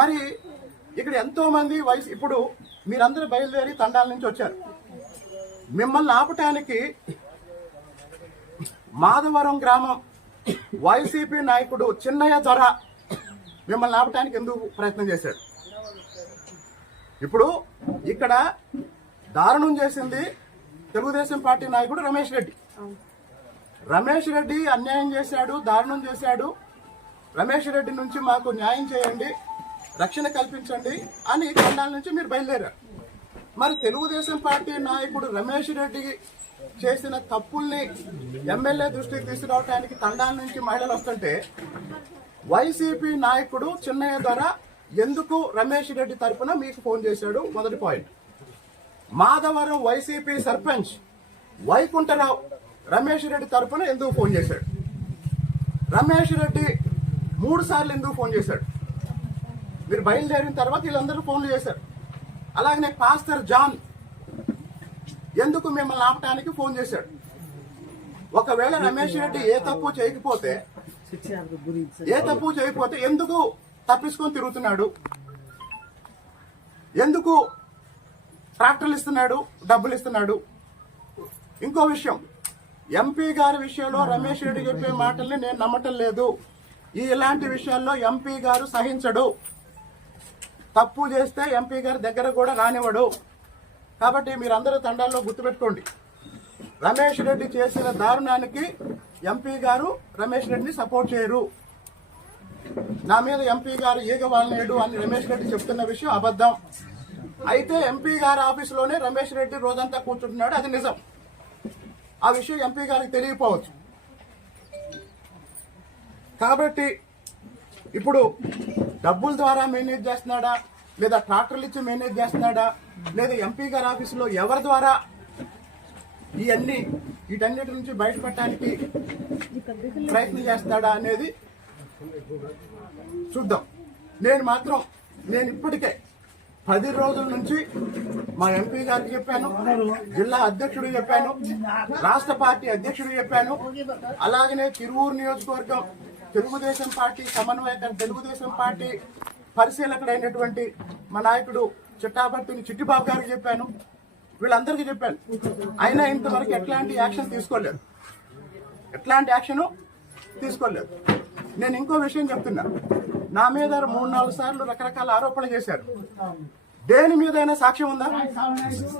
మరి ఇక్కడ ఎంతో మంది వయసు, ఇప్పుడు మీరందరూ బయలుదేరి తండాల నుంచి వచ్చారు. మిమ్మల్ని ఆపటానికి మాధవరం గ్రామం వైసీపీ నాయకుడు చిన్నయ్య దొర మిమ్మల్ని ఆపటానికి ఎందుకు ప్రయత్నం చేశాడు? ఇప్పుడు ఇక్కడ దారుణం చేసింది తెలుగుదేశం పార్టీ నాయకుడు రమేష్ రెడ్డి. రమేష్ రెడ్డి అన్యాయం చేశాడు, దారుణం చేశాడు. రమేష్ రెడ్డి నుంచి మాకు న్యాయం చేయండి, రక్షణ కల్పించండి అని తండాల నుంచి మీరు బయలుదేరారు. మరి తెలుగుదేశం పార్టీ నాయకుడు రమేష్ రెడ్డి చేసిన తప్పుల్ని ఎమ్మెల్యే దృష్టికి తీసుకురావడానికి తండాల నుంచి మహిళలు వస్తుంటే వైసీపీ నాయకుడు చిన్నయ్య ద్వారా ఎందుకు రమేష్ రెడ్డి తరఫున మీకు ఫోన్ చేశాడు? మొదటి పాయింట్. మాధవరం వైసీపీ సర్పంచ్ వైకుంఠరావు రమేష్ రెడ్డి తరఫున ఎందుకు ఫోన్ చేశాడు? రమేష్ రెడ్డి 3 సార్లు ఎందుకు ఫోన్ చేశాడు? మీరు బయలుదేరిన తర్వాత వీళ్ళందరూ ఫోన్లు చేశారు. అలాగనే పాస్టర్ జాన్ ఎందుకు మిమ్మల్ని ఆపటానికి ఫోన్ చేశాడు? ఒకవేళ రమేష్ రెడ్డి ఏ తప్పు చేయకపోతే ఎందుకు తప్పించుకొని తిరుగుతున్నాడు? ఎందుకు ట్రాక్టర్లు ఇస్తున్నాడు, డబ్బులు ఇస్తున్నాడు? ఇంకో విషయం, ఎంపీ గారి విషయంలో రమేష్ రెడ్డి చెప్పే మాటల్ని నేను నమ్మటం లేదు. ఇలాంటి విషయాల్లో ఎంపీ గారు సహించడు. తప్పు చేస్తే ఎంపీ గారి దగ్గర కూడా రానివ్వడు. కాబట్టి మీరందరూ తండాల్లో గుర్తుపెట్టుకోండి, రమేష్ రెడ్డి చేసిన దారుణానికి ఎంపీ గారు రమేష్ రెడ్డిని సపోర్ట్ చేయరు. నా మీద ఎంపీ గారు ఈగ వాలనేడు అని రమేష్ రెడ్డి చెప్తున్న విషయం అబద్ధం. అయితే ఎంపీ గారి ఆఫీసులోనే రమేష్ రెడ్డి రోజంతా కూర్చుంటున్నాడు, అది నిజం. ఆ విషయం ఎంపీ గారికి తెలియకపోవచ్చు. కాబట్టి ఇప్పుడు డబ్బుల ద్వారా మేనేజ్ చేస్తున్నాడా, లేదా ట్రాక్టర్లు ఇచ్చి మేనేజ్ చేస్తున్నాడా, లేదా ఎంపీ గారి ఆఫీసులో ఎవరి ద్వారా వీటన్నిటి నుంచి బయటపడటానికి ప్రయత్నం చేస్తాడా అనేది చూద్దాం. నేను ఇప్పటికే 10 రోజుల నుంచి మా ఎంపీ గారికి చెప్పాను, జిల్లా అధ్యక్షుడు చెప్పాను, రాష్ట్ర పార్టీ అధ్యక్షుడు చెప్పాను. అలాగనే తిరువూరు నియోజకవర్గం తెలుగుదేశం పార్టీ సమన్వయకర్త, తెలుగుదేశం పార్టీ పరిశీలకుడైనటువంటి మా నాయకుడు చిట్టాపర్తిని చిట్టిబాబు గారికి చెప్పాను, వీళ్ళందరికీ చెప్పాను. అయినా ఇంతవరకు ఎట్లాంటి యాక్షన్ తీసుకోలేదు. నేను ఇంకో విషయం చెప్తున్నా, నా మీద 3-4 సార్లు రకరకాల ఆరోపణలు చేశారు. దేని మీదైనా సాక్ష్యం ఉందా?